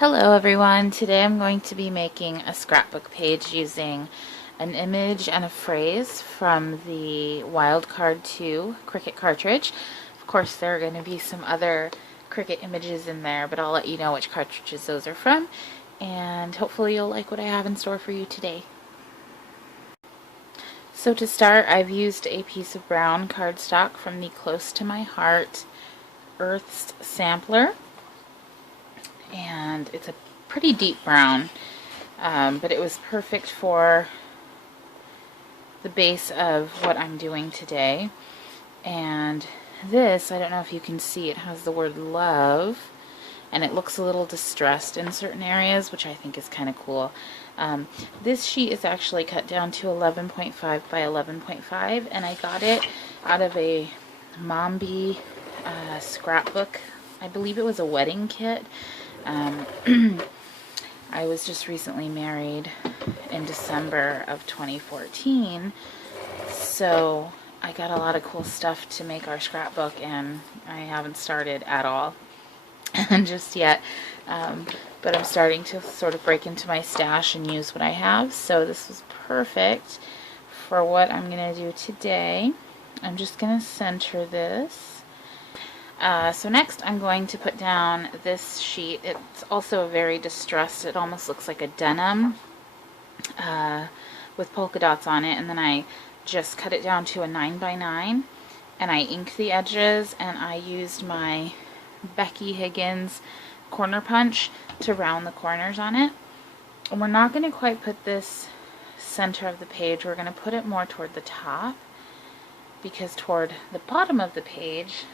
Hello everyone, today I'm going to be making a scrapbook page using an image and a phrase from the Wildcard 2 Cricut cartridge. Of course there are going to be some other Cricut images in there, but I'll let you know which cartridges those are from, and hopefully you'll like what I have in store for you today. So to start, I've used a piece of brown cardstock from the Close to My Heart Earth's sampler, and it's a pretty deep brown, but it was perfect for the base of what I'm doing today. And this, I don't know if you can see, it has the word love, and it looks a little distressed in certain areas, which I think is kind of cool. This sheet is actually cut down to 11.5 by 11.5, and I got it out of a Mombi scrapbook. I believe it was a wedding kit. I was just recently married in December of 2014, so I got a lot of cool stuff to make our scrapbook, and I haven't started at all just yet, but I'm starting to sort of break into my stash and use what I have, so this was perfect for what I'm going to do today. I'm just going to center this. So next I'm going to put down this sheet. It's also very distressed. It almost looks like a denim with polka dots on it, and then I just cut it down to a 9 by 9, and I inked the edges, and I used my Becky Higgins corner punch to round the corners on it. And we're not going to quite put this center of the page. We're going to put it more toward the top, because toward the bottom of the page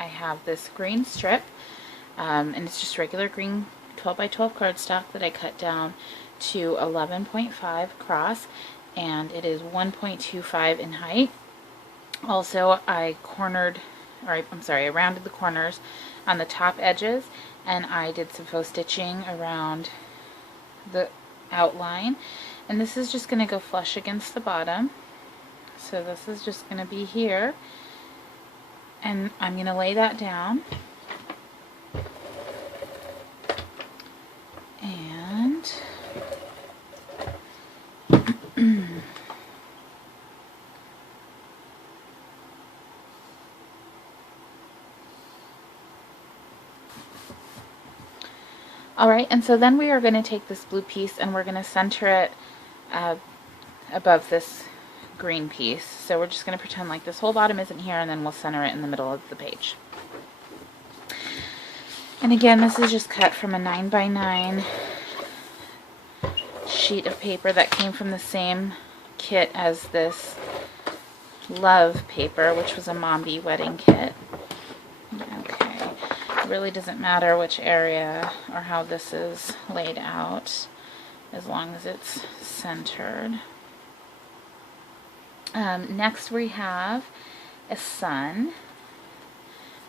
I have this green strip, and it's just regular green 12 by 12 cardstock that I cut down to 11.5 across, and it is 1.25 in height. Also, I rounded the corners on the top edges, and I did some faux stitching around the outline, and this is just going to go flush against the bottom. So this is just going to be here, and I'm going to lay that down, and alright, and so then we are going to take this blue piece and we're going to center it above this green piece. So we're just going to pretend like this whole bottom isn't here, and then we'll center it in the middle of the page. And again, this is just cut from a 9 by 9 sheet of paper that came from the same kit as this love paper, which was a Mombi wedding kit. Okay, it really doesn't matter which area or how this is laid out, as long as it's centered. Next we have a sun,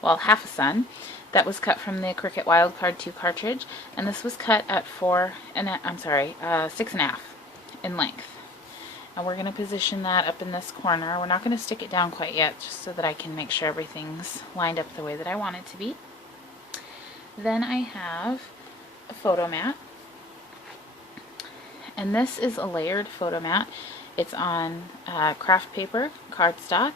well, half a sun, that was cut from the Cricut Wildcard 2 cartridge, and this was cut at 6.5 in length. And we're going to position that up in this corner. We're not going to stick it down quite yet, just so that I can make sure everything's lined up the way that I want it to be. Then I have a photo mat, and this is a layered photo mat. It's on craft paper, cardstock,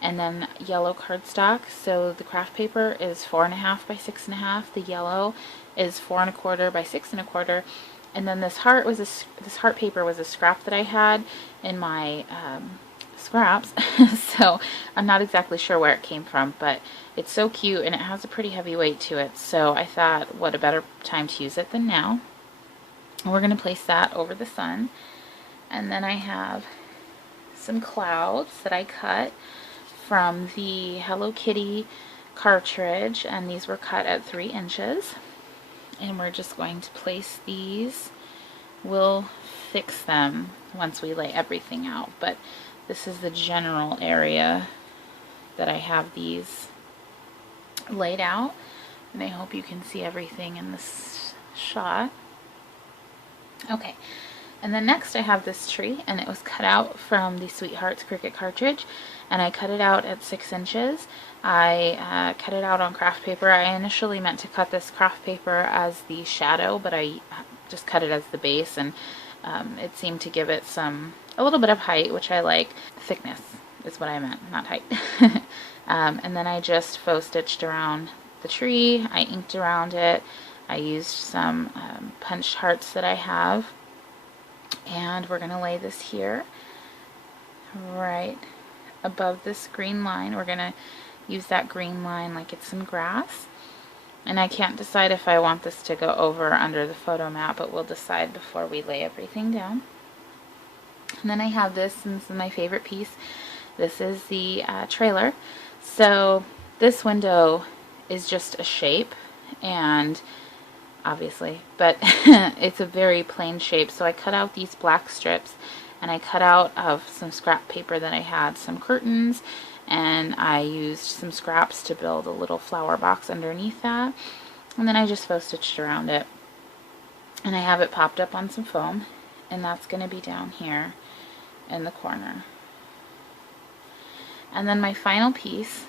and then yellow cardstock. So the craft paper is 4.5 by 6.5. The yellow is 4.25 by 6.25. And then this heart paper was a scrap that I had in my scraps. So I'm not exactly sure where it came from, but it's so cute and it has a pretty heavy weight to it. So I thought, what a better time to use it than now. And we're going to place that over the sun. And then I have some clouds that I cut from the Hello Kitty cartridge, and these were cut at 3 inches. And we're just going to place these. We'll fix them once we lay everything out, but this is the general area that I have these laid out, and I hope you can see everything in this shot. Okay. And then next I have this tree, and it was cut out from the Sweethearts Cricut cartridge, and I cut it out at 6 inches. I cut it out on craft paper. I initially meant to cut this craft paper as the shadow, but I just cut it as the base, and it seemed to give it a little bit of height, which I like. Thickness is what I meant, not height. And then I just faux stitched around the tree. I inked around it. I used some punched hearts that I have. And we're going to lay this here, right above this green line. We're going to use that green line like it's some grass. And I can't decide if I want this to go over or under the photo mat, but we'll decide before we lay everything down. And then I have this, and this is my favorite piece. This is the trailer. So this window is just a shape, and obviously, but it's a very plain shape. So I cut out these black strips, and I cut out of some scrap paper that I had some curtains, and I used some scraps to build a little flower box underneath that, and then I just faux stitched around it, and I have it popped up on some foam, and that's going to be down here in the corner. And then my final piece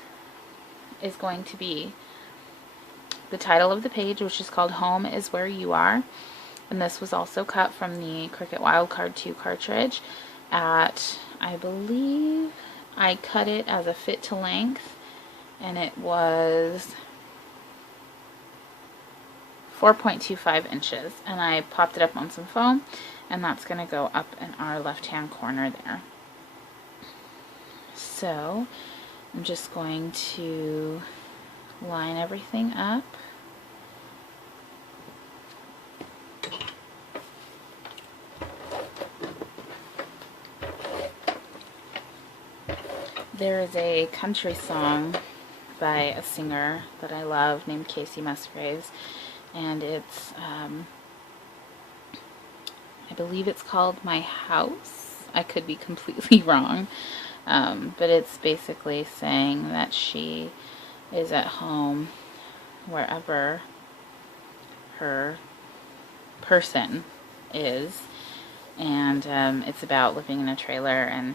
is going to be the title of the page, which is called Home is Where You Are. And this was also cut from the Cricut Wildcard 2 cartridge at, I believe, I cut it as a fit to length, and it was 4.25 inches. And I popped it up on some foam, and that's going to go up in our left-hand corner there. So I'm just going to line everything up. There is a country song by a singer that I love named Casey Musgraves, and it's I believe it's called My House. I could be completely wrong, but it's basically saying that she is at home wherever her person is, and it's about living in a trailer, and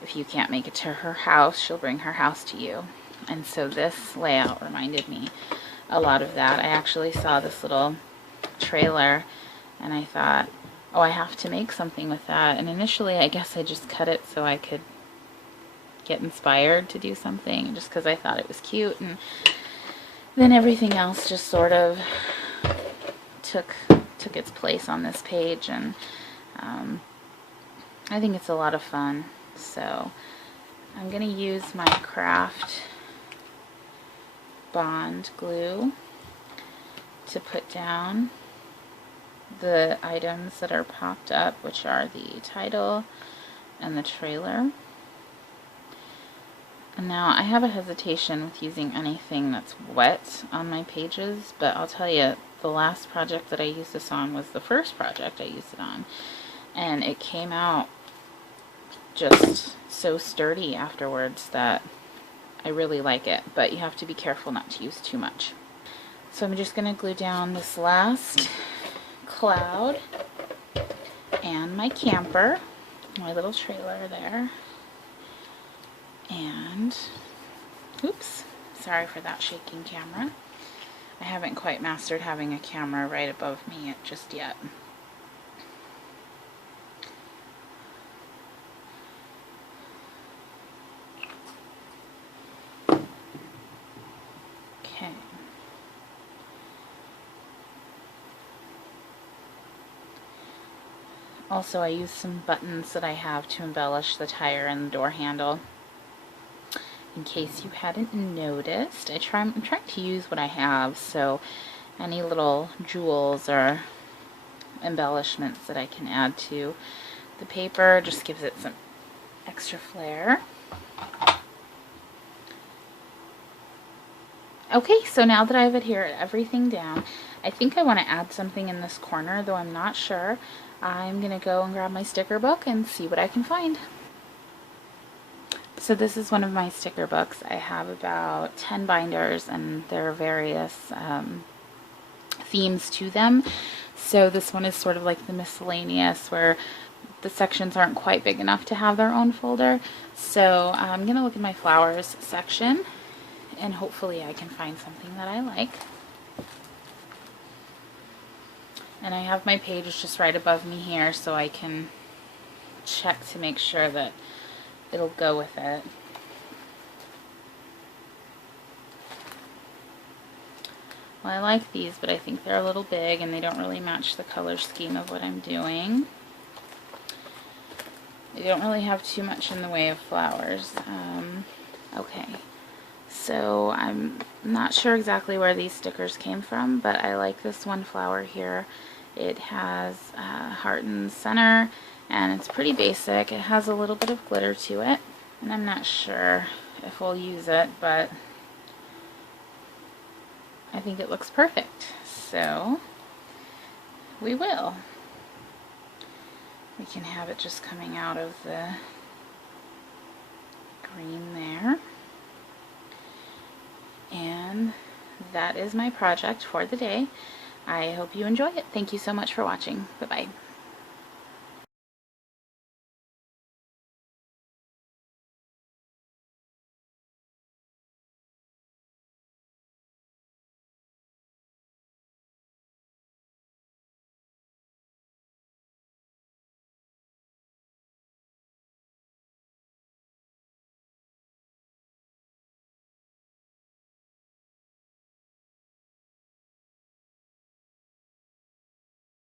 if you can't make it to her house, she'll bring her house to you. And so this layout reminded me a lot of that. I actually saw this little trailer, and I thought, oh, I have to make something with that. And initially I guess I just cut it so I could get inspired to do something, just because I thought it was cute, and then everything else just sort of took its place on this page, and I think it's a lot of fun. So I'm going to use my craft bond glue to put down the items that are popped up, which are the title and the trailer. And now I have a hesitation with using anything that's wet on my pages, but I'll tell you, the last project that I used this on was the first project I used it on, and it came out just so sturdy afterwards that I really like it, but you have to be careful not to use too much. So I'm just going to glue down this last cloud and my camper, my little trailer there, and oops, sorry for that shaking camera. I haven't quite mastered having a camera right above me just yet. Okay. Also, I used some buttons that I have to embellish the tire and the door handle. In case you hadn't noticed, I'm trying to use what I have, so any little jewels or embellishments that I can add to the paper just gives it some extra flair. Okay, so now that I've adhered everything down, I think I want to add something in this corner, though I'm not sure. I'm going to go and grab my sticker book and see what I can find. So this is one of my sticker books. I have about 10 binders, and there are various themes to them. So this one is sort of like the miscellaneous, where the sections aren't quite big enough to have their own folder. So I'm going to look at my flowers section, and hopefully I can find something that I like. And I have my page just right above me here, so I can check to make sure that it'll go with it. Well, I like these, but I think they're a little big and they don't really match the color scheme of what I'm doing. They don't really have too much in the way of flowers. Okay, so I'm not sure exactly where these stickers came from, but I like this one flower here. It has a heart in the center, and it's pretty basic. It has a little bit of glitter to it, and I'm not sure if we'll use it, but I think it looks perfect, so we will. We can have it just coming out of the green there. And that is my project for the day. I hope you enjoy it. Thank you so much for watching. Bye-bye.